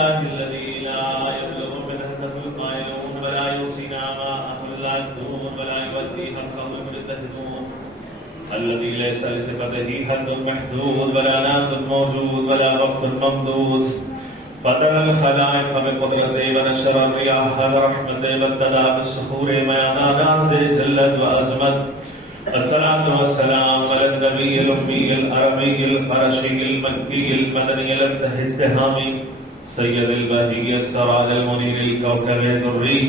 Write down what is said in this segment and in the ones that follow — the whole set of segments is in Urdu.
الله الذي لا يبلغ منه القائلون ولا يوصينا ما أهل لا يدون ولا يودي حقه المجتهدون الذي ليس لصفته حد محدود ولا نات موجود ولا وقت ممدود فدر الخلائق بقدرته ونشر الرياح برحمته وابتدى بالسحور بيانات جلت وأزمت الصلاة والسلام على النبي الأمي العربي القرشي المكي المدني الاتهامي سيد البهي السراج المنير الكوكب الدري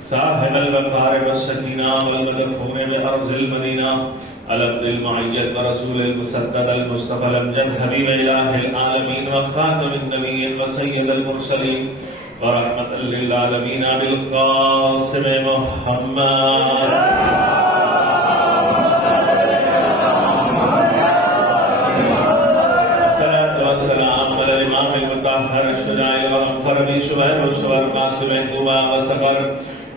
صاحب البقار والسكينة والمدفون بأرض المدينة العبد المعيد ورسول المسدد المصطفى الأمجد حبيب إله العالمين وخاتم النبيين وسيد المرسلين ورحمة للعالمين بالقاسم محمد والسلام على الإمام المطهر الشجاع الأخضر بشبهر والشبر قاسم قبا وسفر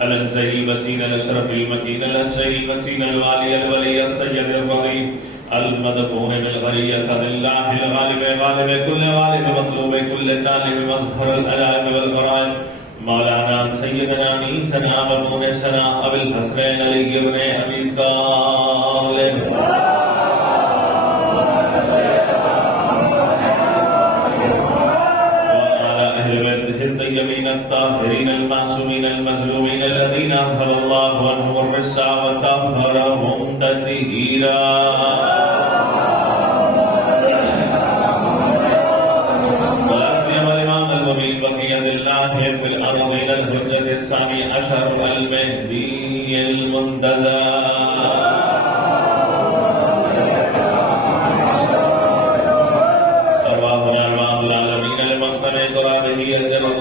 الأنزي المتين الأشرف المكين الأشري المتين الوالي الولي السيد الرضي المدفون بالغري سد الله الغالب غالب كل غالب مطلوب كل طالب مظهر الألائم والغرائب مولانا سيدنا نيسنا ومونسنا أبي الحسنين علي بن أبي طالب الطيبين الطاهرين المعصومين المظلومين الذين أذهب الله عنهم الرجس وطهرهم تطهيرا ولا سيما الإمام المبين بقية الله في الأرض إلى الحجة الثاني عشر المهدي المنتظر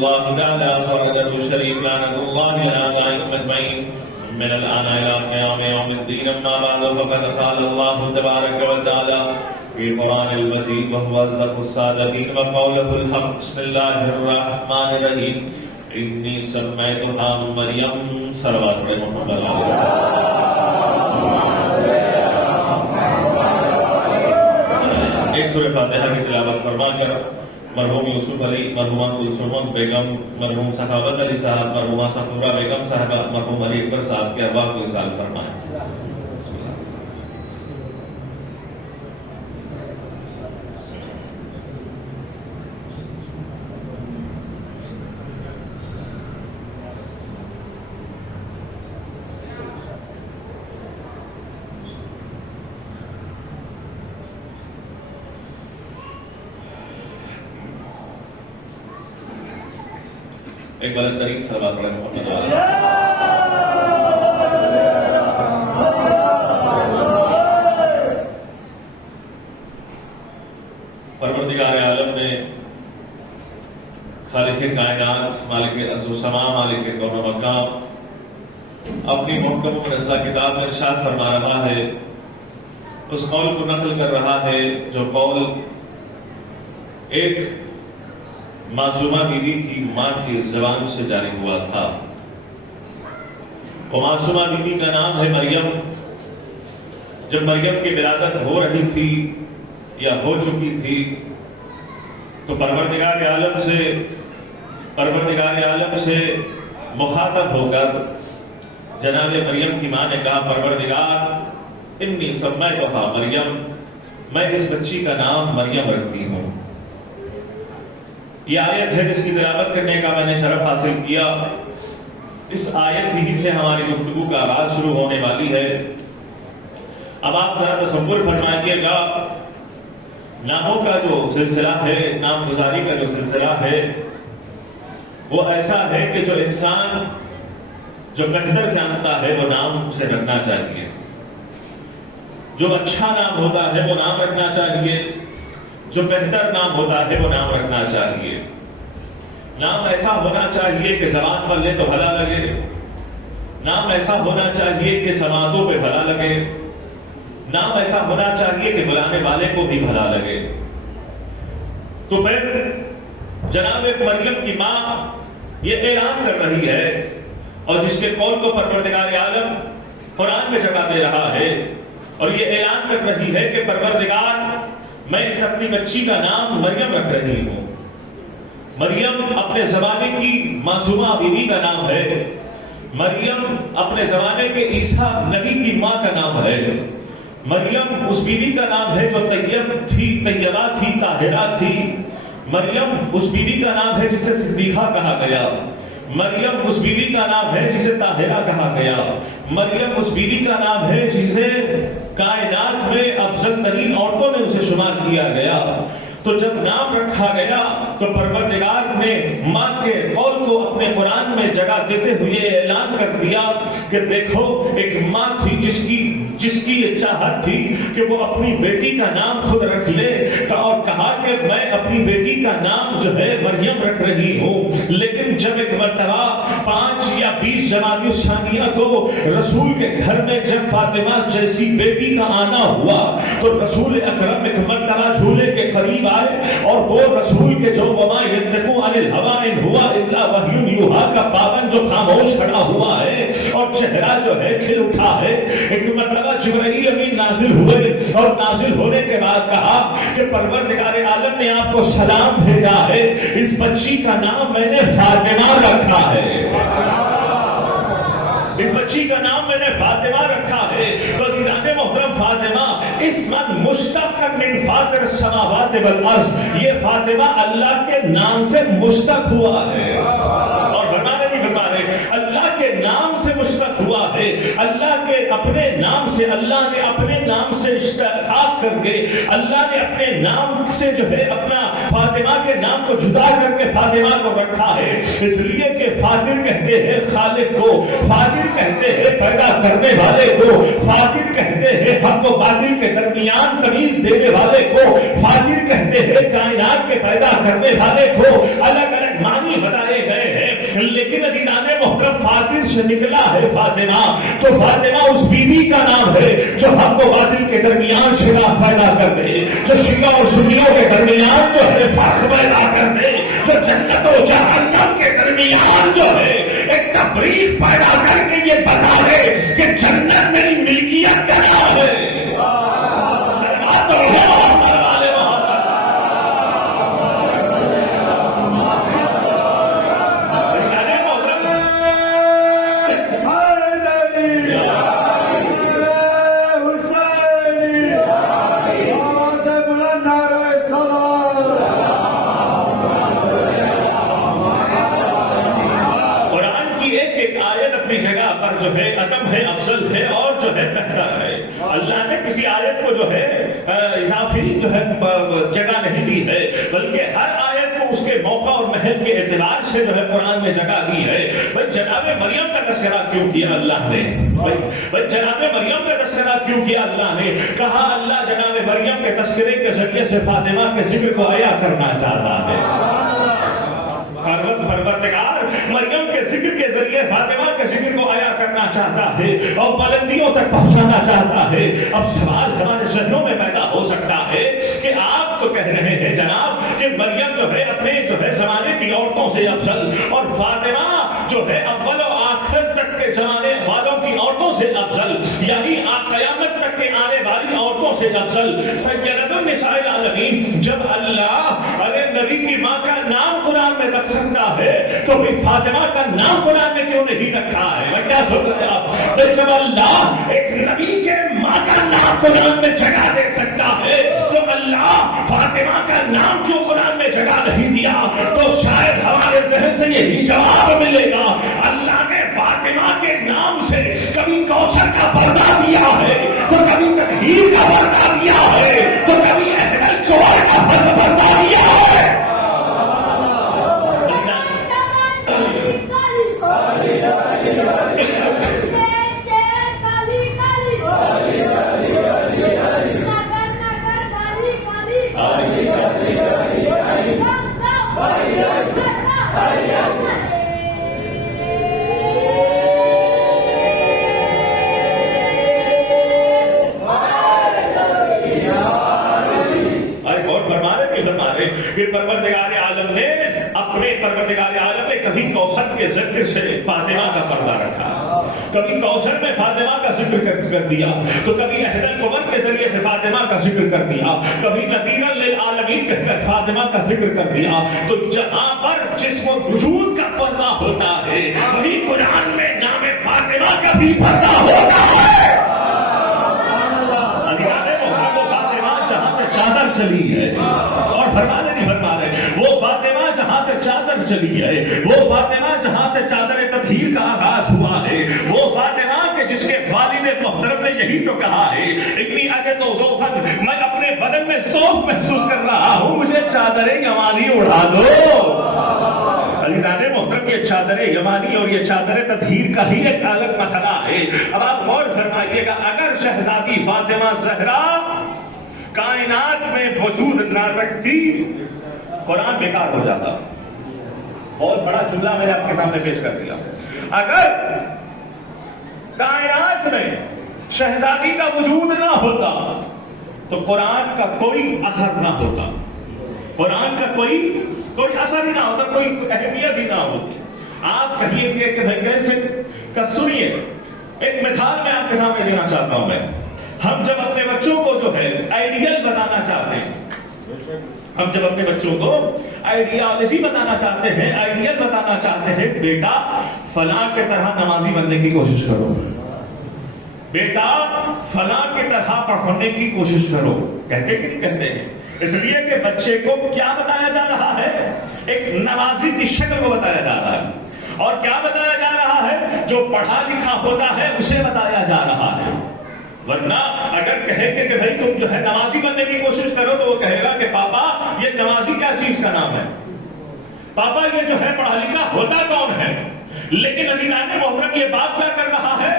الله تعالى فرده الشريف لعنة الله على أجمعين من الآن إلى قيام يوم الدين أما بعد فقد قال الله تبارك وتعالى في القرآن المجيد وهو أصدق الصادقين وقوله الحق بسم الله الرحمن الرحيم إني سميتها مريم صلوات محمد ایک سورہ فاتحہ کی تلاوت فرما کر مرحوم یوسف علی، مرحومہ کلثوم بیگم، مرحوم سخاوت علی صاحب، مرحومہ صفورہ بیگم صاحبہ، مرحوم علی اکبر صاحب کے ارواح کو اصال فرمائیں۔ ایک بلند ترین صلوات پڑھیں محمد علیہ۔ پروردگار عالم نے خالق کائنات، مالک ارض و سما، مالک کون و مقام اپنی محکم و منزہ کتاب میں ارشاد فرما رہا ہے، اس قول کو نقل کر رہا ہے جو قول ایک معصومہ بیوی کی ماں کی زبان سے جاری ہوا تھا۔ وہ معصومہ بیوی کا نام ہے مریم۔ جب مریم کی ولادت ہو رہی تھی یا ہو چکی تھی تو پروردگار عالم سے مخاطب ہو کر جناب مریم کی ماں نے کہا، پروردگار انی سمیتھا مریم، میں اس بچی کا نام مریم رکھتی ہوں۔ یہ آیت ہے جس کی تلاوت کرنے کا میں نے شرف حاصل کیا۔ اس آیت ہی سے ہماری گفتگو کا آغاز شروع ہونے والی ہے۔ اب آپ ذرا تصور فرمائیے گا، ناموں کا جو سلسلہ ہے، نام گزاری کا جو سلسلہ ہے، وہ ایسا ہے کہ جو انسان جو بہتر جانتا ہے وہ نام سے رکھنا چاہیے، جو اچھا نام ہوتا ہے وہ نام رکھنا چاہیے، جو بہتر نام ہوتا ہے وہ نام رکھنا چاہیے۔ نام ایسا ہونا چاہیے کہ زبان پر لے تو بھلا لگے، نام ایسا ہونا چاہیے کہ سماعتوں پہ بھلا لگے، نام ایسا ہونا چاہیے کہ بلانے والے کو بھی بھلا لگے۔ تو پھر جناب مریم کی ماں یہ اعلان کر رہی ہے، اور جس کے قول کو پروردگار عالم قرآن میں جگہ دے رہا ہے، اور یہ اعلان کر رہی ہے کہ پروردگار میں اس اپنی بچی کا نام مریم رکھ رہی ہوں۔ مریم اپنے زمانے کی معصومہ بیوی کا نام ہے. مریم اپنے زمانے کے عیسیٰ نبی کی ماں کا نام ہے. مریم اس بیوی کا نام ہے جو طیب تھی، طیبہ تھی، طاہرہ تھی. مریم اس بیوی کا نام ہے جسے صدیقہ کہا گیا. مریم اس بیوی کا نام ہے جسے طاہرہ کہا گیا. مریم اس بیوی کا نام ہے جسے کائنات میں افضل ترین عورتوں میں اسے شمار کیا گیا. تو جب نام رکھا گیا تو پروردگار نے ماں کے قول کو اپنے قرآن میں جگہ دیتے ہوئے اعلان کر دیا کہ دیکھو ایک ماں تھی جس کی یہ چاہت تھی کہ وہ اپنی بیٹی کا نام خود رکھ لے، اور کہا کہ میں اپنی بیٹی کا نام جو ہے مریم رکھ رہی ہوں. لیکن جب ایک مرتبہ 5 یا 20 جمادی الثانیہ کو رسول کے گھر میں جب فاطمہ جیسی بیٹی کا آنا ہوا تو رسول اکرم ایک مرتبہ جھولے کے قریب آئے اور وہ رسول کے جو وما ينطق عن الهوى ان هو الا وحی یوحی کا پابند جو خاموش کھڑا ہوا ہے اور چہرہ جو ہے کھل اٹھا ہے. ایک مرتبہ جبرائیل امین نازل ہوئے اور نازل ہونے کے بعد کہا کہ پروردگار عالم نے آپ کو سلام بھیجا ہے، اس بچی کا نام میں نے فاطمہ رکھا ہے. اس بچی کا نام میں نے فاطمہ رکھا ہے. تو عزیزان محترم فاطمہ اسم مشتق من فاطر السماوات والارض، یہ فاطمہ اللہ کے نام سے مشتق ہوا ہے. اور فرمانے بھی فرما رہے اللہ کے نام سے مشتق ہوا ہے. اللہ کے اپنے نام سے، اللہ نے اپنے نام سے اشتقاق کر کے، اللہ نے اپنے نام سے جو ہے اپنا فاطمہ کے نام کو جدا کر کے فاطمہ کو رکھا ہے. اس لیے کہ فاطر کہتے ہیں خالق کو، فاطر کہتے ہیں پیدا کرنے والے کو، فاطر کہتے ہیں حق و باطل کے درمیان تمیز دینے والے کو، فاطر کہتے ہیں کائنات کے پیدا کرنے والے کو. الگ الگ معنی بتائے گئے ہیں لیکن عزیزان محترم فاطر سے نکلا ہے فاطمہ. تو فاطمہ اس بیوی کا نام ہے جو حق و باطل کے درمیان خلاف پیدا کر دے، جو شیعہ اور سنیوں کے درمیان جو ہے فرق پیدا کر دے، جو جنت و جہنم کے درمیان جو ہے ایک تفریق پیدا کر کے یہ بتا دے کہ جنت میری ملکیت کا نام ہے. اللہ نے کسی آیت کو جو ہے اضافی جو ہے جگہ نہیں دی ہے، بلکہ ہر آیت کو اس کے موقع اور محل کے اعتبار سے جو ہے قرآن میں جگہ دی ہے. بھائی جناب مریم کا تذکرہ کیوں کیا اللہ نے؟ بھائی جناب مریم کا تذکرہ کیوں کیا اللہ نے؟ کہا اللہ جناب مریم کے تذکرے کے ذریعے سے فاطمہ کے ذکر کو عیا کرنا چاہتا ہے. پروردگار مریم کے ذکر کے ذریعے فاطمہ کے ذکر کو عیا کرنا چاہتا ہے اور بلندیوں تک پہنچانا چاہتا ہے. اب سوال ہمارے ذہنوں میں پیدا ہو سکتا ہے کہ آپ تو کہہ رہے ہیں جناب کہ مریم جو ہے اپنے جو ہے زمانے کی عورتوں سے افضل اور فاطمہ جو ہے اول و آخر تک کے زمانے والوں کی عورتوں سے افضل، یعنی قیامت تک کے آنے والی عورتوں سے افضل، سیدۃ النساء العالمین. جب اللہ ارے نبی کی ماں کا نام قرآن میں رکھ سکتا ہے تو بھی فاطمہ کا نام قرآن میں کیوں نہیں رکھا ہے؟ میں کیا سن رہے آپ؟ جب اللہ ایک نبی کے ماں کا نام قرآن میں جگہ دے سکتا ہے تو اللہ فاطمہ کا نام کیوں قرآن میں جگہ نہیں دیا؟ تو شاید ہمارے ذہن سے یہی جواب ملے گا اللہ نے فاطمہ کے نام سے کبھی کوثر کا پردہ دیا ہے تو کبھی تطہیر کا پردہ دیا ہے تو کبھی اہل الکوثر کا پردہ دیا ہے. پروردگار عالم نے اپنے پروردگار عالم نے کبھی کوثر کے ذکر سے فاطمہ کا پردہ رکھا، کبھی کوثر میں فاطمہ کا ذکر کر دیا تو کبھی اہل القمر کے ذریعے سے فاطمہ کا ذکر کر دیا، کبھی نذیرا للعالمین کہہ کر فاطمہ کا ذکر کر دیا. تو جہاں پر جسم و وجود کا پردہ ہوتا ہے وہی قرآن میں نام فاطمہ کا بھی پردہ ہوتا ہے. فاطمہ جہاں سے چادر چلی ہے، اور فرما رہے وہ فاطمہ جہاں سے چادر چلی ہے، وہ فاطمہ جہاں سے چادر تطہیر کا آغاز ہوا ہے، وہ فاطمہ کہ جس کے والد محترم نے یہی تو کہا ہے اتنی اگر تو ذوفن، میں اپنے بدن میں ذوف محسوس کر رہا ہوں، مجھے چادر یمانی اڑا دو. عزیزان محترم یہ چادر یمانی اور یہ چادر تطہیر کا ہی ایک الگ مسئلہ ہے. اب آپ غور فرمائیے گا، اگر شہزادی فاطمہ زہرا کائنات میں وجود نہ رکھتی قرآن بیکار ہو جاتا. بہت بڑا جملہ میں نے آپ کے سامنے پیش کر دیا. اگر کائنات میں شہزادی کا وجود نہ ہوتا تو قرآن کا کوئی اثر نہ ہوتا، قرآن کا کوئی اثر ہی نہ ہوتا، کوئی اہمیت ہی نہ ہوتی. آپ کہیے کہ بھائی کیسے سنیے، ایک مثال میں آپ کے سامنے دینا چاہتا ہوں. میں ہم جب اپنے بچوں کو جو ہے آئیڈیل بتانا چاہتے ہیں، ہم جب اپنے بچوں کو آئیڈیالوجی بتانا چاہتے ہیں، آئیڈیل بتانا چاہتے ہیں، بیٹا فلاں کے طرح نمازی بننے کی کوشش کرو، بیٹا فلاں کی طرح پڑھنے کی کوشش کرو، کہتے کہ نہیں کہتے ہیں؟ اس لیے کہ بچے کو کیا بتایا جا رہا ہے؟ ایک نمازی کی شکل کو بتایا جا رہا ہے. اور کیا بتایا جا رہا ہے؟ جو پڑھا لکھا ہوتا ہے اسے بتایا جا رہا ہے. ورنہ اگر کہے کہ بھائی تم جو ہے نمازی بننے کی کوشش کرو تو وہ کہے گا کہ پاپا یہ نمازی کیا چیز کا نام ہے، پاپا یہ جو ہے پڑھا لکھا ہوتا کون ہے. لیکن عزیزان محترم یہ باپ کیا کر رہا ہے؟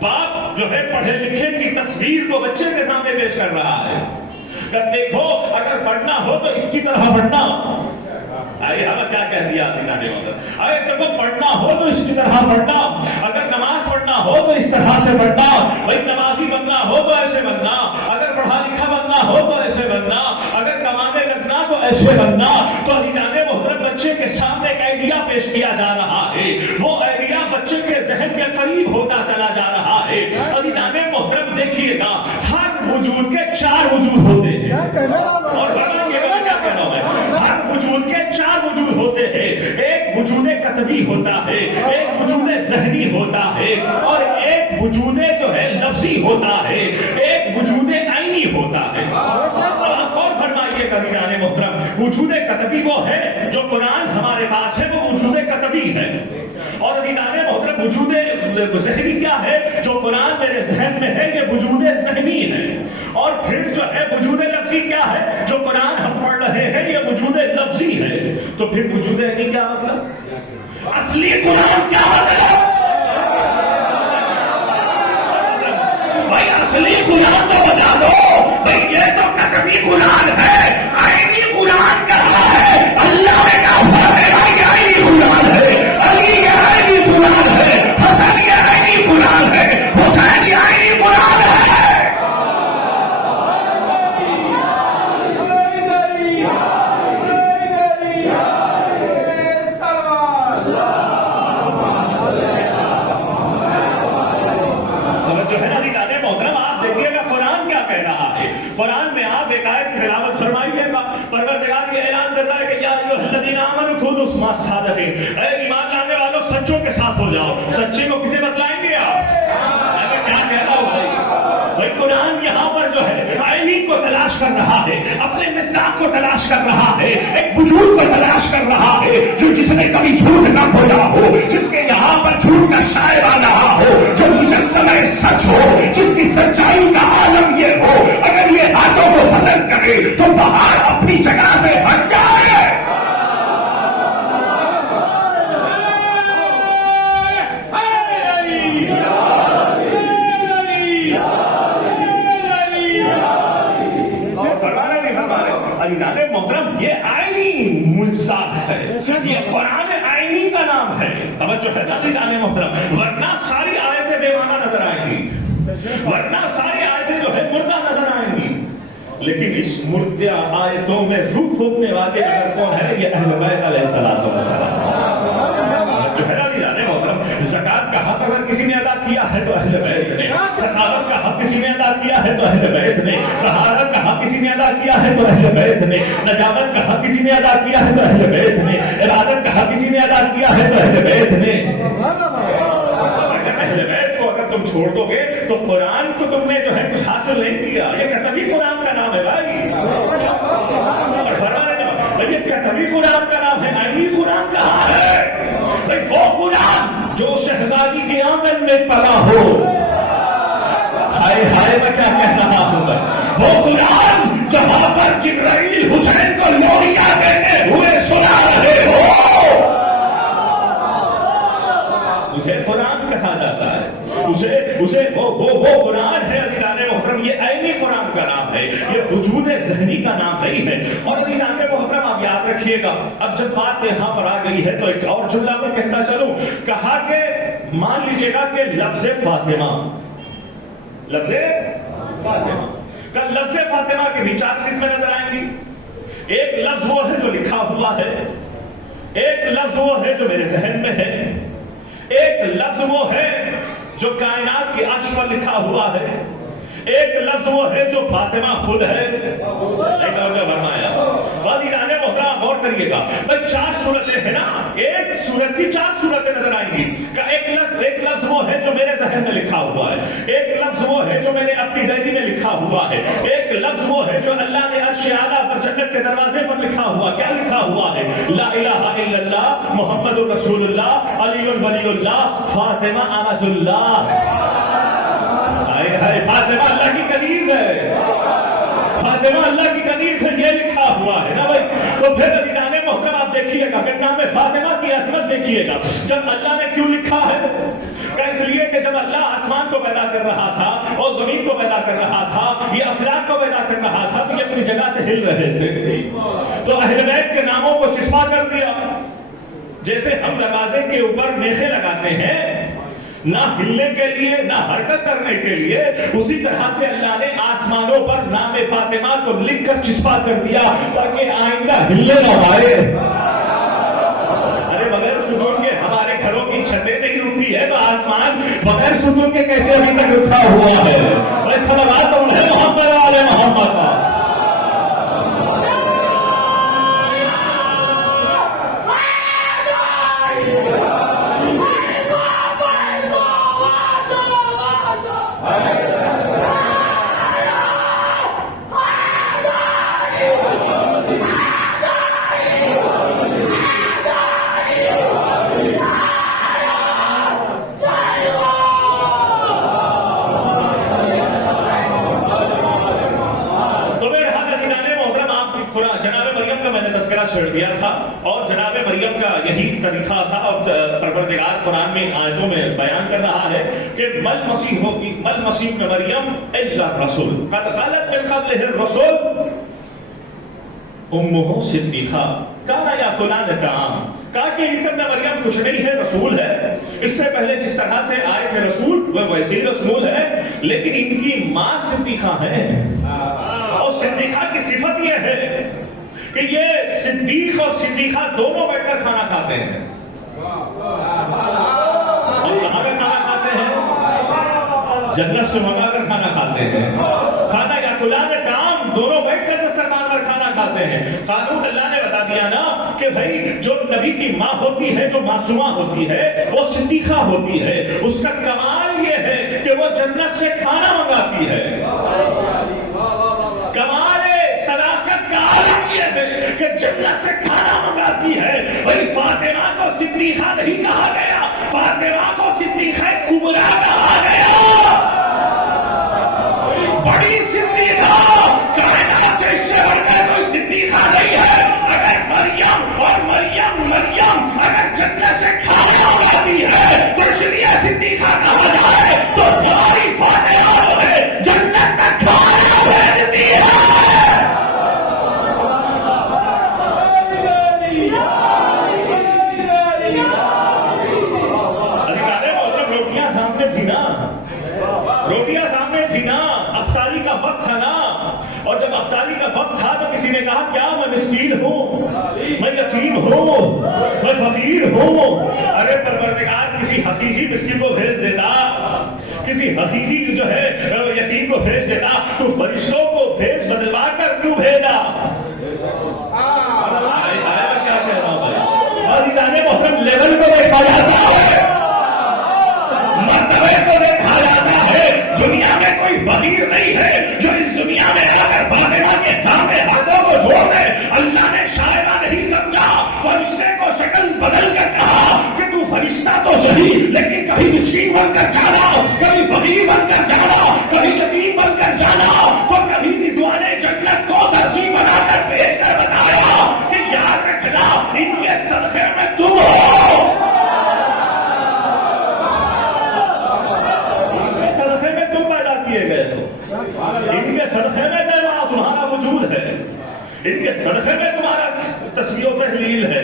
باپ جو ہے پڑھے لکھے کی تصویر کو بچے کے سامنے پیش کر رہا ہے کہ دیکھو اگر پڑھنا ہو تو اس کی طرح پڑھنا. آئے ہمیں کیا کہہ دیا عزیزان محترم، اگر دیکھو پڑھنا ہو تو اس کی طرح پڑھنا، اگر نماز پڑھنا ہو تو اس طرح سے پڑھنا، بھائی نمازی بننا ہو تو ایسے بننا، اگر پڑھا لکھا بننا ہو تو ایسے بننا، اگر کمانے لگنا تو ایسے بننا. تو عزیزان محترم بچے کے سامنے ایک آئیڈیا پیش کیا جا رہا ہے، وہ آئیڈیا بچے کے ذہن کے قریب ہوتا چلا جا رہا ہے. عزیزان محترم دیکھیے گا ہر وجود کے 4 وجود ہوتے ہیں، اور کیا کہنا ہے، ہر وجود کے 4 وجود ہوتے ہیں. ایک وجود قطبی ہوتا ہے، ایک وجود ذہنی ہوتا ہے، اور ایک وجود جو ہے لفظی ہوتا ہے، ایک وجود عینی ہوتا ہے. اور فرمائیے عزیزان محترم وجود قطبی وہ ہے جو قرآن ہمارے پاس ہے، وہ وجود قطبی ہے. اور عزیزان محترم وجود ذہنی کیا ہے؟ جو قرآن میرے ذہن میں ہے یہ وجود ذہنی ہے. اور پھر جو ہے وجود لفظی کیا ہے؟ جو قرآن ہم پڑھ رہے ہیں یہ وجود لفظی ہے. تو پھر وجود عینی کیا مطلب؟ اصلی قرآن کیا مطلب؟ بھائی اصلی قرآن تو بتا دو. بھائی یہ تو قطبی قرآن ہے، عینی قرآن کہاں ہے؟ اللہ نے کہا میرا یہ عینی قرآن ہے، علی یہ عینی قرآن ہے، حسن یہ عینی قرآن ہے، حسین یہ عینی قرآن ہے. قرآن میں آپ ایک آیت کی تلاوت فرمائیے گا، پروردگار یہ اعلان کرتا ہے کہ یا ایھا الذین آمنوا کونوا مع الصادقین، اے ایمان لانے والوں سچوں کے ساتھ ہو جاؤ. سچے کو کسے بتلائیں گے آپ؟ کیا کہتا ہوں بھائی قرآن یہاں پر جو ہے عینی کو تلاش کر رہا ہے، اپنے مصداق کو تلاش کر رہا ہے، ایک وجود کو تلاش کر رہا ہے جو جس نے کبھی جھوٹ نہ بولا ہو، جس کے یہاں پر جھوٹ کا شائبہ نہ ہو، جو مجسمہ سچ ہو، جس کی سچائی کا عالم یہ ہو اگر یہ ہاتھوں کو بلند کرے تو پہاڑ اپنی جگہ سے ہٹ جائے. محترم یہ عینی ملزات ہے، یہ قرآن عینی کا نام ہے. توجہ ہے نا محترم، ورنہ ساری آیتیں بے معنی نظر آئیں گی، ورنہ ساری آیتیں جو ہے مردہ نظر آئیں گی. لیکن اس مردہ آیتوں میں روح پھونکنے والے اگر کون ہے؟ یہ اہل بیت علیہ الصلوۃ والسلام. جو ہے نا محترم زکات کا حق اگر کسی نے ادا کیا ہے تو اہل بیت نے، کسی نے ادا کیا ہے تو اہل بیت نے، طہارت کہا کسی نے ادا کیا ہے تو اہل بیت نے، نجابت کہا کسی نے ادا کیا ہے تو اہل بیت نے، عبادت کہا کسی نے ادا کیا ہے تو اہل بیت نے۔ اہل بیت کو اگر تم چھوڑ دو گے تو قرآن کو تم نے جو ہے کچھ حاصل نہیں کیا۔ یہ کتبی قرآن کا نام ہے بھائی، یہ کتبی قرآن کا نام ہے، عینی قرآن کہاں ہے؟ وہ قرآن جو شہزادی کے آنگن میں پلا ہو، ہائے ہائے میں کیا کہہ رہا ہوں میں، وہ قرآن جہاں پر جبرائیل حسین کو لوریاں دیتے ہوئے سنا رہے ہو، اسے قرآن کہا جاتا ہے، اسے وہ قرآن ہے عزیزان محترم، یہ عینی قرآن کا نام ہے، یہ وجود ذہنی کا نام نہیں ہے۔ اور عزیزان محترم آپ یاد رکھیے گا، اب جب بات یہاں پر آ گئی ہے تو ایک اور جملہ میں کہتا چلوں، کہا کہ مان لیجئے گا کہ لفظ فاطمہ کا لفظ فاطمہ کے بھی چار قسمیں نظر آئیں گی۔ ایک لفظ وہ ہے جو لکھا ہوا ہے، ایک لفظ وہ ہے جو میرے ذہن میں ہے، ایک لفظ وہ ہے جو کائنات کے عرش پر لکھا ہوا ہے، ایک لفظ وہ ہے جو فاطمہ خود ہے۔ محترم غور کریے گا، چار صورتیں ہیں نا، ایک صورت کی چار صورتیں نظر آئیں گی۔ ایک لفظ وہ ہے جو میرے ذہن میں لکھا ہوا ہے، ایک لفظ وہ ہے جو میں نے اپنی ڈائری میں لکھا ہوا ہے، ایک لفظ وہ ہے جو اللہ نے عرش اعلیٰ پر جنت کے دروازے پر لکھا ہوا۔ کیا لکھا ہوا ہے؟ لا الہ الا اللہ محمد رسول اللہ علی ولی اللہ فاطمہ امۃ اللہ۔ فاطمہ اللہ کی کنیز ہے، فاطمہ اللہ کی کنیز ہے، یہ لکھا ہوا ہے نا بھائی۔ تو پھر عزیزان محترم آپ دیکھیے گا کہ نام فاطمہ کی عظمت دیکھیے گا، جب اللہ نے کیوں لکھا ہے؟ اس لیے کہ جب اللہ آسمان کو پیدا کر رہا تھا اور زمین کو پیدا کر رہا تھا، یہ افلاک کو پیدا کر رہا تھا، تو یہ اپنی جگہ سے ہل رہے تھے، تو اہل بیت کے ناموں کو چسپا کر دیا۔ جیسے ہم دروازے کے اوپر میخیں لگاتے ہیں نہ ہلنے کے لیے نہ حرکت کرنے کے لیے، اسی طرح سے اللہ نے آسمانوں پر نام فاطمہ کو لکھ کر چسپا کر دیا تاکہ آئندہ ہلنے نہ پائے۔ ارے بغیر ستون کے ہمارے گھروں کی چھتیں نہیں رکتی ہے، تو آسمان بغیر ستون کے کیسے ابھی تک رکھا ہوا ہے؟ بس صلوات ہے محمد والے محمد کا۔ چھڑ دیا تھا، اور جناب مریم کا یہی طریقہ تھا، اور پروردگار قرآن میں آیتوں میں بیان کر رہا ہے کہ مل مسیح ابن مریم الا رسول قد قالت من قبله الرسول امه صدیقہ کانا یاکلان الطعام، کہا کہ عیسی ابن مریم کچھ نہیں ہے، رسول ہے، اس سے پہلے جس طرح سے آئے تھے رسول وہ ویسے ہی رسول ہے، لیکن ان کی ماں صدیقہ ہے، اور صدیقہ کی صفت یہ ہے کہ یہ صدیق اور صدیقہ دونوں بیٹھ کر کھانا کھاتے ہیں۔ کہاں پہ کھانا کھاتے ہیں؟ جنت سے منگا کر کھانا کھاتے ہیں۔ کھانا یا کلان طعام، دونوں بیٹھ کر دسترخوان پر کھانا کھاتے ہیں۔ قانون اللہ نے بتا دیا نا کہ بھائی جو نبی کی ماں ہوتی ہے، جو معصومہ ہوتی ہے، وہ صدیقہ ہوتی ہے، اس کا کمال یہ ہے کہ وہ جنت سے کھانا منگاتی ہے۔ کمال صداقت کا عالم یہ ہے کہ جنت سے کھانا منگاتی ہے۔ بھائی فاطمہ کو صدیقہ نہیں کہا گیا، فاطمہ کو صدیقہ کبریٰ کہا گیا۔ بڑی صدیقہ کائنات سے اس سے بڑھ کر کوئی صدیقہ نہیں ہے۔ اگر مریم اور مریم اگر جنت سے کھانا منگاتی ہے تو اس لیے صدیقہ کہا جائے، تو تمہاری فاطمہ جو ہے جنت کا کھانا بھیجتی ہے۔ روٹیاں سامنے تھی نا، افطاری کا وقت تھا نا، اور جب افطاری کا وقت تھا تو کسی نے کہا کیا میں مسکین ہوں، میں یتیم ہوں، میں فقیر ہوں۔ ارے پروردگار کسی حقیقی مسکین کو بھیج دیتا، کسی حقیقی جو ہے یتیم مسکین بن کر جانا, کبھی فقیر بن کر جانا, کبھی یتیم بن کر جانا, تو کبھی رضوان جنت کو ترجیح بنا کر بھیج کر بتایا کہ یاد رکھنا ان کے صدقے میں تم ہو, صدقے میں تم پیدا کیے گئے ہو, ان کے صدقے میں تمہارا وجود ہے, ان کے صدقے میں تمہارا تسبیح و تحلیل ہے.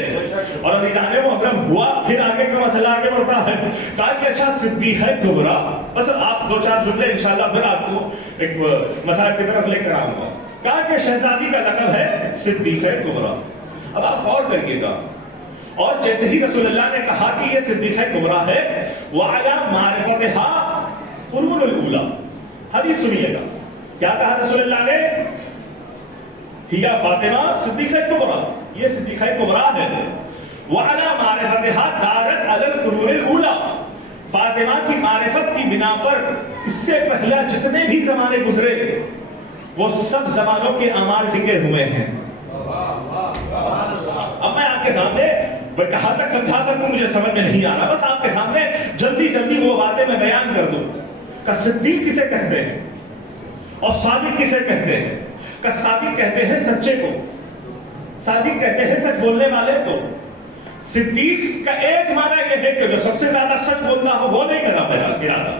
اور عزیزان محترم ہوا پھر آگے کا مسئلہ آگے بڑھتا ہے. کہا کہ اچھا صدیقہ کبریٰ, بس آپ دو چار جملے انشاءاللہ پھر آپ کو ایک مسائل کی طرف لے کر آؤں گا. کہا کہ شہزادی کا لقب ہے صدیقہ کبریٰ. اب آپ غور کریے گا, اور جیسے ہی رسول اللہ نے کہا کہ یہ صدیقہ کبریٰ ہے, وَعَلَى مَعْرِفَتِهَا قُرُونُ الْأُولَى, حدیث سنیے گا کیا کہا رسول اللہ نے, ہیا فاطمہ صدیقہ کبریٰ, یہ صدیقہ کبریٰ ہے. وَعَلَى مَعْرِفَتِهَا دَارَتْ عَلَى الْقُرُونِ الْأُولَى, فاطمہ کی معرفت کی بنا پر اس سے پہلا جتنے بھی زمانے گزرے وہ سب زمانوں کے اعمال ٹکے ہوئے ہیں. اب میں آپ کے سامنے کہاں تک سمجھا سکوں مجھے سمجھ میں نہیں آ رہا, بس آپ کے سامنے جلدی جلدی وہ باتیں میں بیان کر دوں. کہ صدیق کسے کہتے ہیں اور صادق کسے کہتے ہیں. کہ صادق کہتے ہیں سچے کو, صادق کہتے ہیں سچ بولنے والے کو. صدیق کا ایک معنی یہ ہے کہ جو سب سے زیادہ سچ بولتا ہو وہ نہیں میرا ارادہ.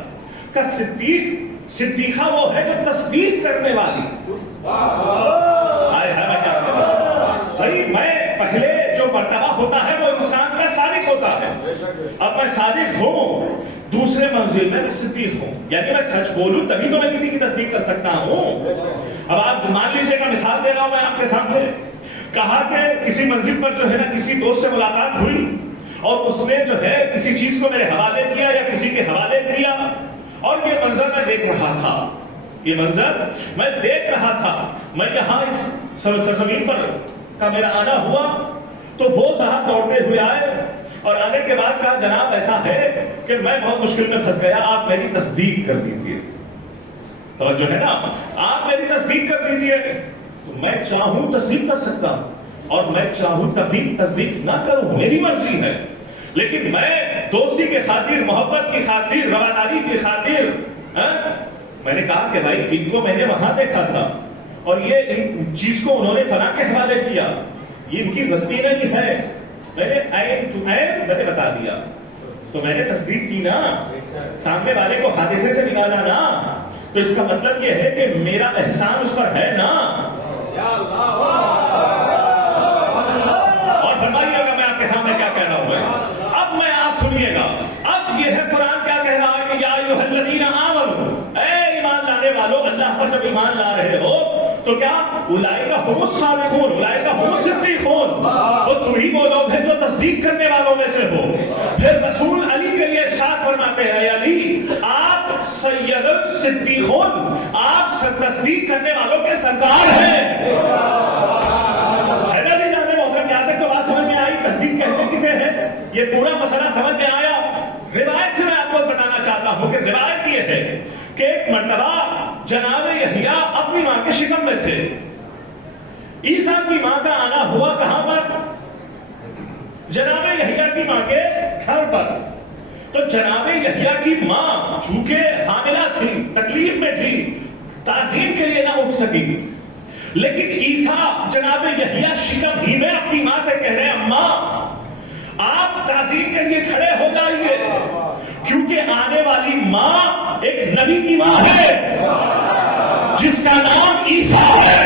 کہ صدیق, صدیقہ وہ ہے جو تصدیق کرنے والی. بھائی میں پہلے جو مرتبہ ہوتا ہے وہ انسان کا صادق ہوتا ہے. اب میں صادق ہوں, دوسرے منزل میں میں صدیق ہوں, یعنی میں سچ بولوں تبھی تو میں کسی کی تصدیق کر سکتا ہوں. اب آپ مان لیجئے کہ مثال دے رہا ہوں میں آپ کے سامنے. کہا کہ کسی منزل پر جو ہے نا کسی دوست سے ملاقات ہوئی اور اس نے جو ہے کسی چیز کو میرے حوالے کیا یا کسی کے حوالے کیا, اور یہ منظر میں دیکھ رہا تھا, یہ منظر میں دیکھ رہا تھا. میں یہاں اس سرزمین پر کا میرا آنا ہوا تو وہ صاحب دوڑتے ہوئے آئے اور آنے کے بعد کہا جناب ایسا ہے کہ میں بہت مشکل میں پھنس گیا, آپ میری تصدیق کر دیجئے. تو جو ہے نا آپ میری تصدیق کر دیجئے. تو میں چاہوں تصدیق کر سکتا ہوں اور میں چاہوں تبھی تصدیق نہ کروں, میری مرضی ہے. لیکن میں دوستی کی خاطر, محبت کی خاطر, رواداری کی خاطر میں نے کہا کہ بھائی ان کو میں نے وہاں دیکھا تھا اور یہ ان چیز کو انہوں نے فلاں کے حوالے کیا, یہ ان کی غلطی نہیں ہے. میں نے عین ٹو عین میں نے بتا دیا تو میں نے تصدیق کی نا, سامنے والے کو حادثے سے نکالا نا, تو اس کا مطلب یہ ہے کہ میرا احسان اس پر ہے نا. اور فرمائیے گا میں آپ کے سامنے کیا کہہ رہا ہوں. اب میں آپ سنیے گا, اب یہ ہے قرآن کیا کہہ رہا ہے کہ یا ایھا الذین آمنوا, اے ایمان لانے والو, اللہ پر جب ایمان لا رہے ہو تو کیا اولئک هم الصادقون, اولئک هم الصدیقون, وہ تم ہی وہ لوگ ہیں جو تصدیق کرنے والوں میں سے ہو. پھر رسول علی کے لیے ارشاد فرماتے ہیں, اے علی آپ سید الصدیقون, آپ تصدیق کرنے والوں کے سردار ہیں. حیدر جانے محترم, یہاں تک تو بات سمجھ میں آئی, تصدیق کہتے کسے ہے, یہ پورا مسئلہ سمجھ میں آیا. روایت سے میں آپ کو بتانا چاہتا ہوں کہ روایت یہ ہے کہ ایک مرتبہ جناب یحییٰ اپنی ماں کے شکم میں تھے. عیسیٰ کی ماں کا آنا ہوا کہاں پر, جناب یحییٰ کی ماں کے گھر پر. تو جناب یحییٰ کی ماں چونکہ حاملہ تھی, تکلیف میں تھی, تعظیم کے لیے نہ اٹھ سکی. لیکن عیسیٰ جناب یحییٰ شکم ہی میں اپنی ماں سے کہہ رہے ہیں, اماں آپ تعظیم کے لیے کھڑے ہو جائیے, کیونکہ آنے والی ماں ایک نبی کی ماں ہے جس کا نام عیسیٰ ہے.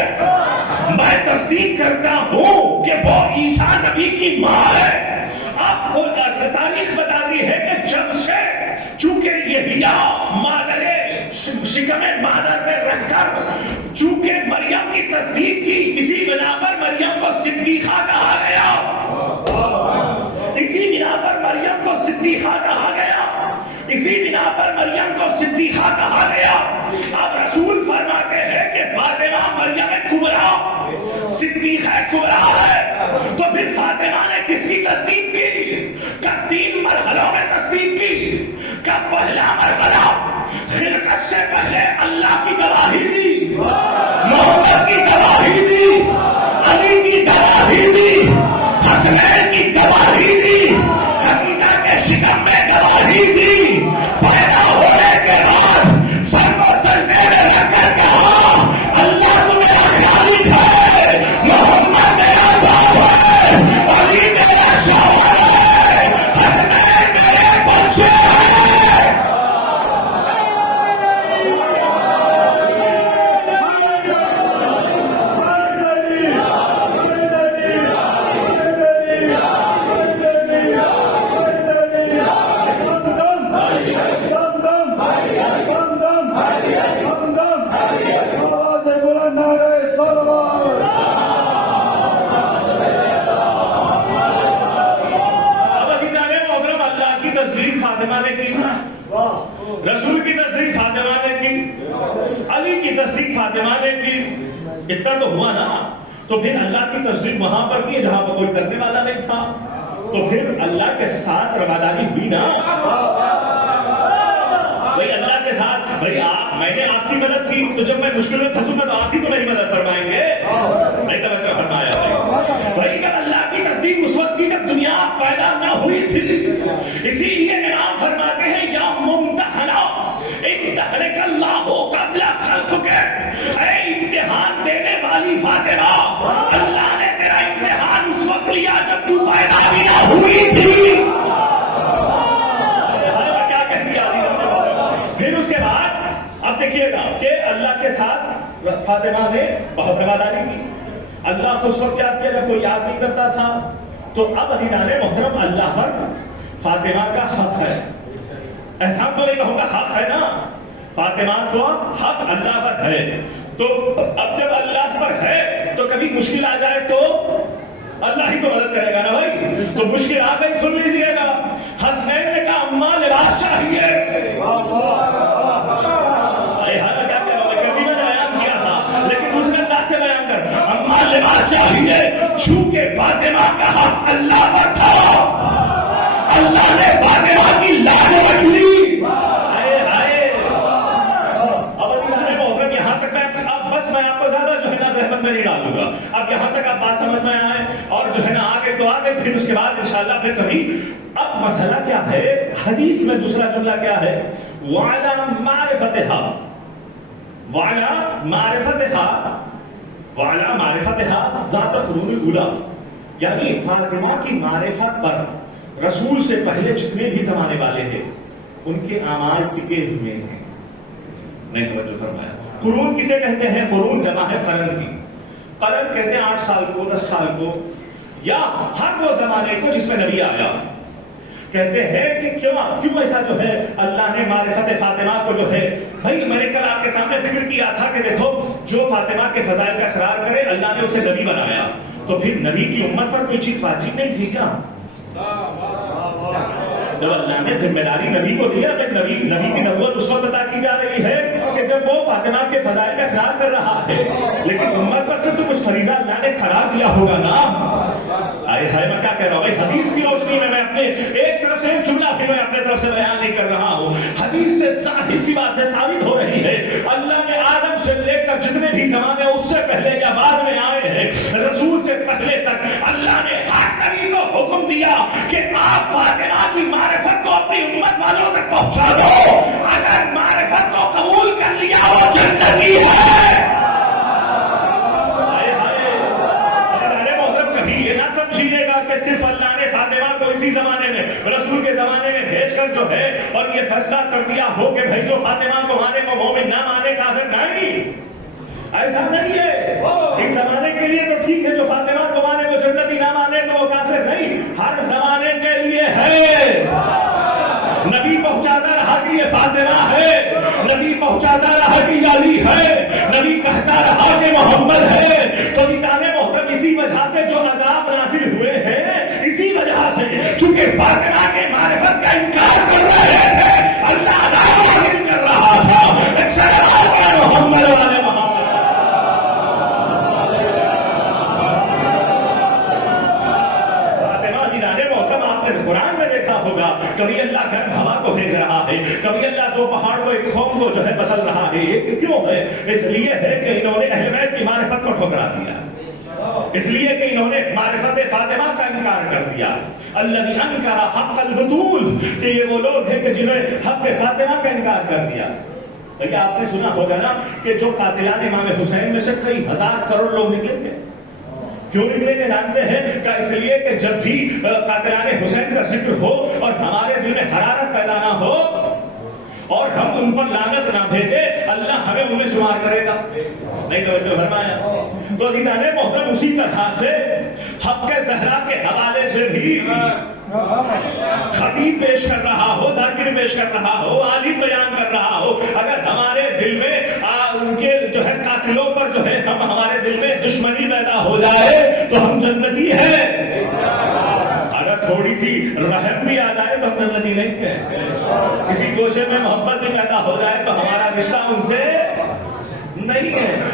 میں تصدیق کرتا ہوں کہ وہ عیسیٰ نبی کی ماں ہے. آپ کو تاریخ بتا دی ہے کہ جب سے چونکہ یحییٰ مادر شکم مادر میں رکھ کر چونکہ مریم کی تصدیق کی, اسی بنا پر مریم کو صدیقہ کہا گیا, اسی بنا پر مریم کو صدیقہ کہا گیا, اسی بنا پر مریم کو صدیقہ کہا گیا. اب رسول فرماتے ہیں کہ فاطمہ مریم کبریٰ صدیقہ کبریٰ ہے. تو پھر فاطمہ نے کس کی تصدیق کی؟ کہ 3 مرحلوں میں تصدیق کی. کہ پہلا مرحلہ خلقت سے پہلے اللہ کی گواہی دی, محمد کی گواہی دی, علی کی گواہی دی, حسنین کی گواہی دی, خدیجہ کے شکم میں گواہی دی. کی تصدیق فاطمہ نے کی، اتنا تو ہوا نا. تو پھر اللہ کی تصدیق وہاں پر کی جہاں پر کوئی کرنے والا نہیں تھا. تو پھر اللہ کے ساتھ رواداری ہوئی نا. بھائی اللہ کے ساتھ، بھائی میں نے آپ کی مدد کی، تو جب میں مشکل میں پھنسوں گا تو آپ ہی تو میری مدد فرمائیں گے. نہیں توجہ فرمایا بھائی. جب اللہ کی تصدیق اس وقت کی جب دنیا پیدا نہ ہوئی تھی. اسی لیے امام فرماتے ہیں یا ممتحنا امتحنک اللہ قبل خلقک، اے امتحان دینے والی فاطمہ، اللہ نے تیرا امتحان اس وقت لیا جب تو پیدا بھی نہ ہوئی تھی. کیا کہہ دیا. پھر اس کے بعد اب دیکھیے گا کہ اللہ کے ساتھ فاطمہ نے بہت رواداری کی. اللہ کو اس وقت یاد کیا جب کوئی یاد نہیں کرتا تھا. تو اب عزیزان محترم اللہ پر فاطمہ کا حق ہے. ایسا تو نہیں کہوں گا، حق ہے نا. فاطمہ کو حق اللہ پر ہے. تو اب جب اللہ پر ہے تو کبھی مشکل آ جائے تو اللہ ہی کو مدد کرے گا نا بھائی. تو مشکل آ گئی، سن لیجیے گا. حسنین نے کہا اماں لباس چاہیے. لباس چاہیے، چونکہ فاطمہ کا حق اللہ پر تھا. اللہ نے فاطمہ کی لاج رکھ لی. اب یہاں تک اب بس میں آپ کو زیادہ جو ہے نا زحمت میں نہیں ڈالوں گا. اب یہاں تک آپ بات سمجھ میں آئے اور جو ہے نا آگے تو آگے، پھر اس کے بعد انشاءاللہ پھر کبھی. اب مسئلہ کیا ہے حدیث میں؟ دوسرا جملہ کیا ہے؟ وَعَلَى مَعْرِفَتِهَا، وَعَلَى مَعْرِفَتِهَا، وَعَلَى مَعْرِفَتِهَا ذَاتَ قُرُونِ الْأُولَى، یعنی فاطمہ کی معرفت پر رسول سے پہلے جتنے بھی زمانے والے ہیں ان کے اعمال ٹکے ہوئے ہیں. نہیں توجہ فرمایا. قرون کسے کہتے ہیں؟ قرون جمع ہے قرن کی. قرن کہتے ہیں 8 سال کو، 10 سال کو، یا ہر وہ زمانے کو جس میں نبی آیا. کہتے ہیں کہ کیوں ایسا جو ہے اللہ نے معرفت فاطمہ کو جو ہے، بھائی میں نے کل آپ کے سامنے ذکر کیا تھا کہ دیکھو جو فاطمہ کے فضائل کا اقرار کرے اللہ نے اسے نبی بنایا. تو پھر نبی کی امت پر کوئی چیز واجب نہیں تھی کیا؟ جب اللہ نے ذمہ داری نبی کو دیا، پھر نبی کی نبوت اس وقت عطا کی جا رہی ہے کہ جب وہ فاطمہ کے فضائل کا اقرار کر رہا ہے. لیکن امت پر تو کچھ فریضہ اللہ نے قرار دیا ہوگا نا. آئے ہائے میں کیا کہہ رہا ہوں بھائی. حدیث کی روشنی میں اپنے ایک طرف سے ایک جملہ پھر میں اپنے طرف سے بیان نہیں کر رہا ہوں. حدیث سے ظاہر سی بات ہے، ثابت ہو رہی ہے اللہ نے آدم سے لے کر جتنے بھی زمانے اس سے پہلے یا بعد میں آئے ہیں، رسول سے پہلے تک اللہ نے ہر نبی کو حکم دیا کہ آپ فاطمہ کی معرفت کو اپنی امت والوں تک پہنچا دو. اگر معرفت کو قبول کر لیا وہ جنتی ہے. کہ صرف اللہ نے فاطمہ کو اسی زمانے میں رسول کے زمانے میں بھیج کر جو ہے اور یہ فیصلہ کر دیا ہو کہ بھائی جو فاطمہ کو مانے کو مومن نہ مانے کافر نہیں. ایسا نہیں ہے. اس زمانے کے لیے تو ٹھیک ہے، جو فاطمہ کو مانے کو جنتی نہ مانے تو وہ کافر نہیں. ہر زمانے کے لیے ہے. نبی پہنچاتا رہا کہ یہ فاطمہ ہے، نبی پہنچاتا رہا کہ علی ہے، نبی کہتا رہا کہ محمد ہے. تو محترم اسی وجہ سے جو عذاب نازل ہوئے ہیں، اسی وجہ سے چونکہ فاطمہ کے معرفت کا انکار کر رہے تھے اللہ عذاب نازل کر رہا تھا. محمد والے قرآن میں دیکھا ہوگا کبھی اللہ گرم ہوا کو بھیج رہا ہے، کبھی اللہ دو پہاڑ کو ایک قوم کو جو ہے بسل رہا ہے. یہ کیوں ہے؟ اس لیے ہے کہ انہوں نے اہل بیت کی معرفت کو ٹھکرا دیا، اس لیے کہ انہوں نے معرفت فاطمہ کا انکار کر دیا. الذی انکر حق البطول، کہ یہ وہ لوگ ہیں کہ جنہوں نے حق فاطمہ کا انکار کر دیا. بھئی آپ نے سنا ہوگا نا کہ جو قاتلان امام حسین میں سے کئی ہزار کروڑ لوگ نکلیں گے. کیوں نکلے کے جانتے ہیں؟ کہ اس لیے کہ جب بھی قاتلان حسین کا ذکر ہو اور ہمارے دل میں حرارت پیدا نہ ہو اور ہم ان پر لعنت نہ بھیجے، اللہ ہمیں ان میں شمار کرے گا. نہیں توجہ فرمایا. تو عزیزان محترم اسی طرح سے حق زہرا کے حوالے سے بھی خطیب پیش کر رہا ہو، ذاکر پیش کر رہا ہو، عالم بیان کر رہا ہو، اگر ہمارے دل میں ان کے جو ہے قاتلوں پر جو ہے ہمارے دل میں دشمنی پیدا ہو جائے تو ہم جنتی ہیں. اگر تھوڑی سی رحم بھی آ جائے تو ہم جنتی نہیں ہیں. کسی گوشے میں محبت بھی پیدا ہو جائے تو ہمارا رشتہ ان سے نہیں ہے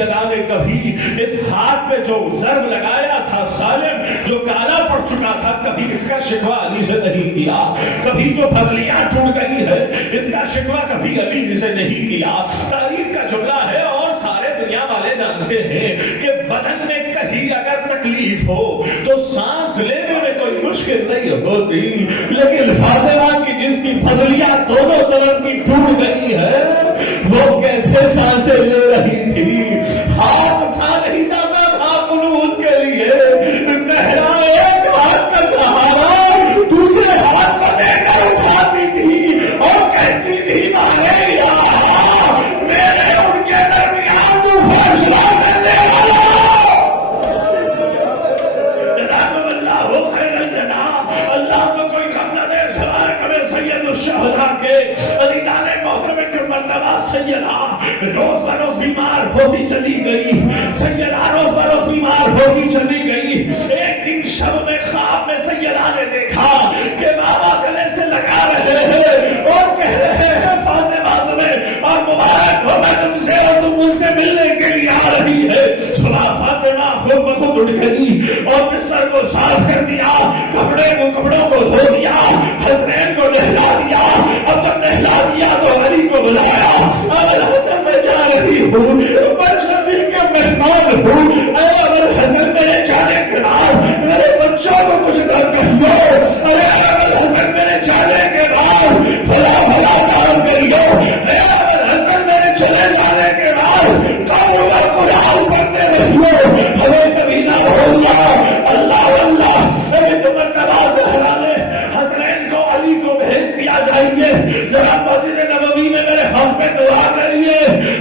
کی ادا نے کبھی اس ہاتھ پہ جو ضرب لگایا تھا سالم جو کالا پڑ چکا تھا کبھی اس کا شکوہ علی سے نہیں کیا. کبھی جو پھسلیاں ٹوٹ گئی ہے اس کا شکوہ کبھی علی سے نہیں کیا. تاریخ کا جملہ ہے اور سارے دنیا والے جانتے ہیں کہ بدن میں کہیں اگر تکلیف ہو تو سانس لینے میں کوئی مشکل نہیں ہوتی, لیکن فاطمہ کی جس کی پھسلیاں دونوں طرف کی ٹوٹ گئی ہے وہ کیسے سانسیں لے رہی تھی. ہاتھ اٹھا نہیں جاتا تھا قنوت کے لیے. زہرا ایک ہاتھ کا سہارا دوسرے ہاتھ کو دے کر اٹھاتی تھی اور کہتی تھی میرے ان کے درمیان تو فیصلہ کرنے والا. جزاکم اللہ خیر الجزاء. اللہ کو کوئی غم نہ دے. سوار کرے سید الشہداء کے علی جان محترم کی مرتبہ سیدہ روز بروز بیمار ہوتی چلی گئی. سیدہ روز بروز بیمار ہوتی چلی گئی. ایک دن شب میں خواب میں سیدہ نے دیکھا کہ بابا گلے سے لگا رہے ہیں اور کہہ رہے ہیں فاطمہ تمہیں اور مبارک ہو میں تم سے اور تم مجھ سے ملنے کے لیے آ رہی ہے. صبح فاطمہ خود بخود اٹھ گئی اور بستر کو صاف کر دیا, کپڑوں کو دھو دیا, حسنین کو نہلا دیا. اور جب نہلا دیا تو علی کو بلایا. ابو حسن میں جا رہی ہوں, میں شادی کے مہمان ہوں. ابو حسن میرے جانے کے بعد میرے بچوں کو کچھ نہ کہیو. ارے ابو حسن میرے جانے کے بعد فلا فلا کام کریو. ابو حسن میرے چلے جانے کے بعد قوم قرآن پڑھتے رہیو. ہمیں کبھی نہ بھولنا. اللہ اللہ ایک مرتبہ زہرا نے حسنین کو علی کو بھیج دیا جائیے ذرا مسجد نبوی میں میرے حق میں دعا کریے.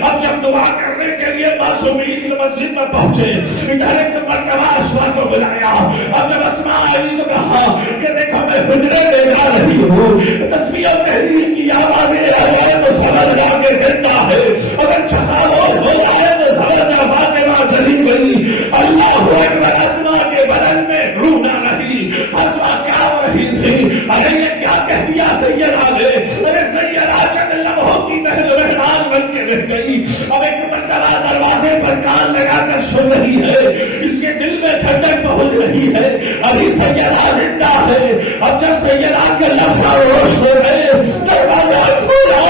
اب جب دعا کرنے کے لیے معصومین مسجد میں پہنچے ادھر ایک مرتبہ اسما کو بلایا. اب جب اسما آئی تو کہا کہ دیکھو میں حجرے میں جا رہی ہوں, تسبیح و تحلیل کی آوازیں آئے تو سمجھ جا کے زندہ ہے, اگر چخاوت ہو جائے تو سمجھ جا فاطمہ چلی گئی. اللہ اکبر. اسما کے بدن میں روح نہ رہی. اسما کام رہی تھی. ارے یہ کیا کہہ دیا سیدہ نے. ارے سیدہ چند لمحوں کی مہمان بن کے رہ گئی. اب ایک مرتبہ دروازے پر کان لگا کر سن رہی ہے. اس کے دل میں ٹھنڈک پہنچ رہی ہے. ابھی سیدہ زندہ ہے. اب جب سیدہ کے لب خاموش ہو گئے دروازہ کھولا.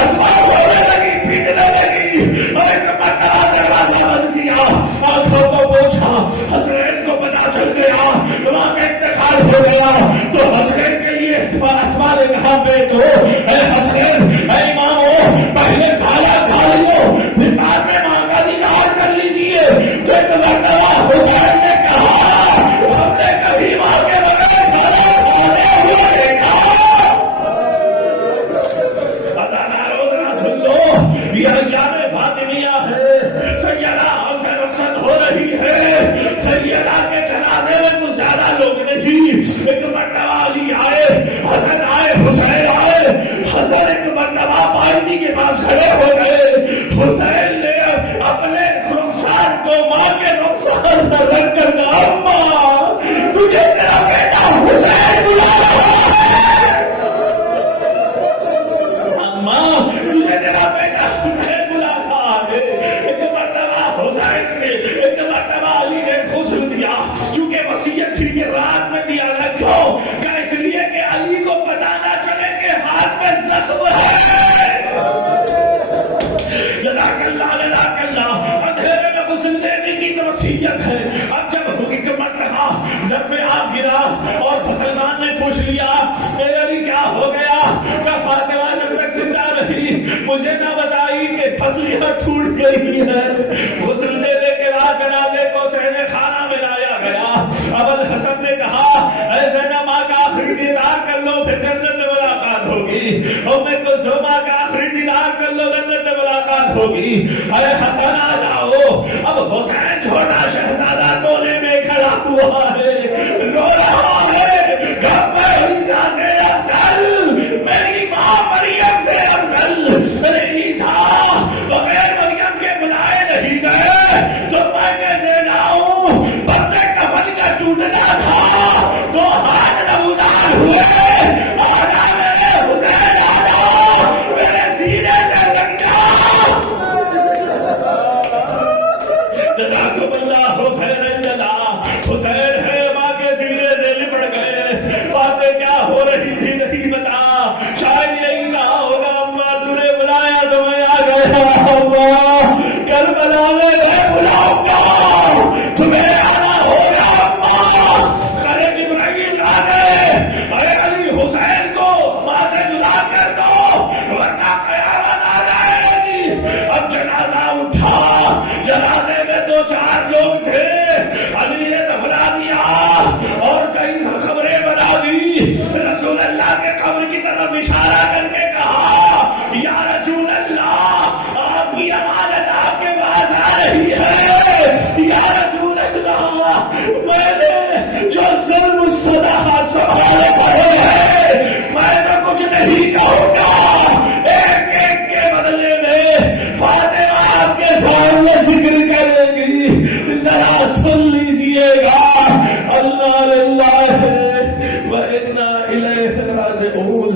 اسما رونے لگی, پیٹنے لگی. اب ایک مرتبہ دروازہ بند کیا, آنکھوں کو پوچھا. حسنین کو پتا چل گیا وہاں کا انتقال ہو گیا. تو حسنین کے لیے اسما نے کہا بیٹو اے حسنین اے امامو پہلے کھانا کھا لیو پھر بعد میں ماں کا دیدار کر لیجیے. تو ایک مرتبہ حسین نے کہا ہم نے کبھی ماں کے بغیر کھانا کھانے ہوئے دیکھا. سن لو یہ ایام فاطمیہ ہے. سیدہ ہم سے رخصت ہو رہی ہے. سیدہ کے جنازے میں کچھ زیادہ لوگ نہیں. ایک مرتبہ علی آئے, حسن آئے, حسین آئے. حسن ایک مرتبہ پارٹی کے پاس کھڑے ہو گئے. حسین نے اپنے رخسار کو ماں کے رخسار پر رکھ کر کہا اماں تجھے تیرا بیٹا حسین بلا رہا ہے. اماں تجھے تیرا بیٹا حسین بلا رہا ہے. ایک مرتبہ حسین نے, ایک مرتبہ علی نے غسل دیا. چونکہ وصیت تھی کہ رات میں دیا نہ کھو, کیا اس لیے کہ علی کو پتا نہ چلے کہ ہاتھ میں زخم ہے. جزاک اللہ جزاک اللہ. اندھیرے میں غسل دینے کی وصیت ہے. اب جب ایک مرتبہ ظرف آب گرا اور مسلمان نے پوچھ لیا میرے علی کیا ہو گیا, کہ فاطمہ جب تک زندہ رہی مجھے نہ بتائی کہ پھسلیاں ٹوٹ گئی ہے. غسل دینے کے بعد جنازے کو صحن خانہ میں لایا گیا. ابو حسن نے کہا اے زینب ماں کا آخری دیدار کر لو پھر جنت میں ملاقات ہوگی. ام کلثوم کا آخری دیدار کر لو جنت میں ملاقات ہوگی. ارے حسن آ جاؤ. اب حسین چھوٹا شہزادہ کونے میں کھڑا ہوا ہے, رو رہا ہے. گھر میں عیسیٰ سے افضل, میری ماں مریم سے افضل. ارے عیسیٰ بغیر مریم کے بلائے نہیں گئے تو میں کیسے جاؤں. بندے کفن کا ٹوٹنا تھا تو ہاتھ نمودار ہوئے. آجا میرے حسین آجا, میرے سینے سے لگا. کربلا میں میں بلاؤں گا، تمہیں آنا ہوگا اماں۔ خیر جبرائیل آ گئے، ارے علی حسین کو ماں سے جدا کر دو ورنہ قیامت آ جائے گی۔ اب جنازہ اٹھا، جنازے میں 2-4 لوگ تھے، علی نے دفنا دیا اور کئی خبریں بنا دی۔ رسول اللہ کے قبر کی طرف اشارہ کر کے کہا یا رسول اللہ آپ کی امانت آپ کے پاس آ رہی ہے، یا رسول اللہ میں نے جو ظلم صدا سوال سہے ہے میں تو کچھ نہیں کہوں گا، ایک ایک کے بدلے میں فاطمہ آپ کے سامنے ذکر کرے گی، ذرا سن لیجئے گا۔ اللہ للہ وَإِنَّا إِلَيْهِ رَاجِعُونَ۔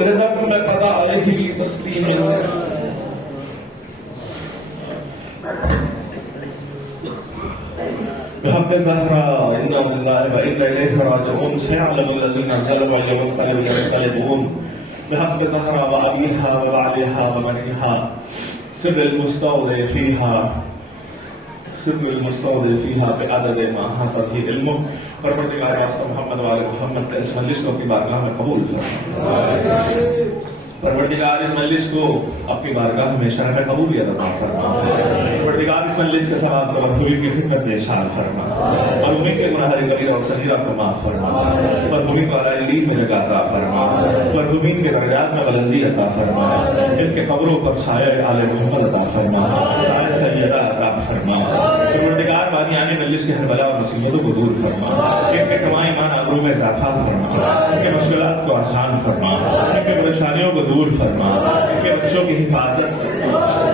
رزق میں قضا علیہ تسلیم۔ بحق زہرا إِنَّا لِلَّهِ وَإِنَّا إِلَيْهِ رَاجِعُونَ سَيَعْلَمُ الَّذِينَ ظَلَمُوا أَيَّ مُنقَلَبٍ ينقلبون۔ بحق زہرا وأبيها وبعلها وبنيها سر المستودع فيها سر المستودع فيها بعدد ما أحاط به علمه۔ پروردگار واسطہ محمد والے محمد کا اس مجلس کو اپنی بارگاہ میں قبول فرما۔ پروردگار اس مجلس کو اپنی بارگاہ میں شرف قبولیت عطا فرما۔ پروردگار اس مجلس کے ثواب کو مرحومین کی خدمت میں شامل فرما، مرحومین کے گناہ کبیرہ اور صغیرہ کو معاف فرما، مرحومین کو اعلی علیم میں جگہ عطا فرما، مرحومین کے درجات میں بلندی عطا فرما، ان کے قبروں پر سایہ آل محمد عطا فرما، سایہ سیدہ عطا فرما۔ پروردگار بانی آنے مجلس کے ہر بلا اور مصیبتوں کو دور فرما، ان کے کمائی مان عمروں میں اضافہ فرما، ان کے مشکلات کو آسان فرما، ان کے پریشانیوں کو دور فرما، ان کے بچوں کی حفاظت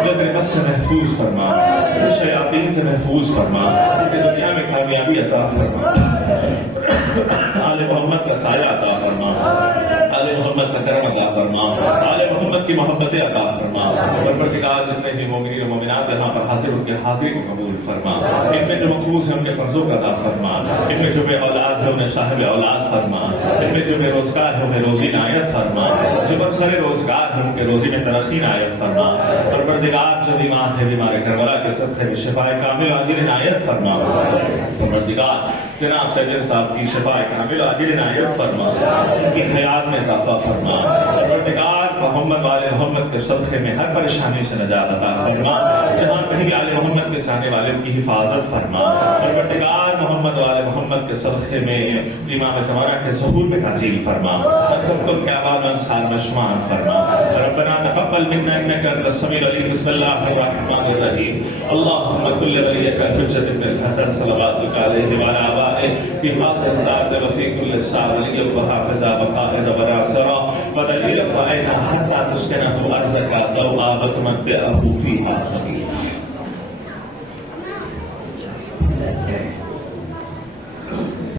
نظر سے محفوظ فرما، شیاطین سے محفوظ فرما، ان کی دنیا میں کامیابی عطا فرما، آل محمد کا سایہ عطا فرما، آل محمد کا کرم عطا فرما، آل محمد کی محبت عطا فرما۔ پروردگار جتنے بھی مومنین و مومنات یہاں پر حاضر ان کے حاضری کو قبول فرما، ان میں جو مقروض ہیں ان کے قرضوں کا عطا فرما، ان میں جو بے اولاد ہے انہیں صاحب اولاد فرما، ان میں جو بے روزگار ہے انہیں روزی عنایت فرما، جو برسر روزگار ہے ان کے روزی میں ترقی عنایت فرما۔ پروردگار جو بیمار ہے بیمار کربلا کے صدقے میں شفائے کامل عاجل عنایت فرما۔ پروردگار جناب سید صاحب کی شفائے کامل عاجل عنایت فرما، ان کی حیات میں اضافہ فرما۔ پروردگار محمد والے محمد کے صدقے میں ہر پریشانی سے نجات عطا فرما، جہاں کہیں بھی آل محمد کے چاہنے والے ان کی حفاظت فرما۔ پروردگار محمد والے محمد کے صدقے میں امام زمانہ کے ظہور میں تعجیل فرما، ہم سب کو کے آباد میں انصار میں شمار فرما۔ ربنا تقبل منا انك انت السميع العليم۔ بسم الله الرحمن الرحيم۔ اللهم كل وليك الحجة بن الحسن صلواتك عليه وعلى آبائه في هذا الساعة وفي كل ساعة وليا وحافظا وقائدا وناصرا ودليلا وعينا حتى تسكنه أرضك ضوءا وتمتعه فيها طويلا۔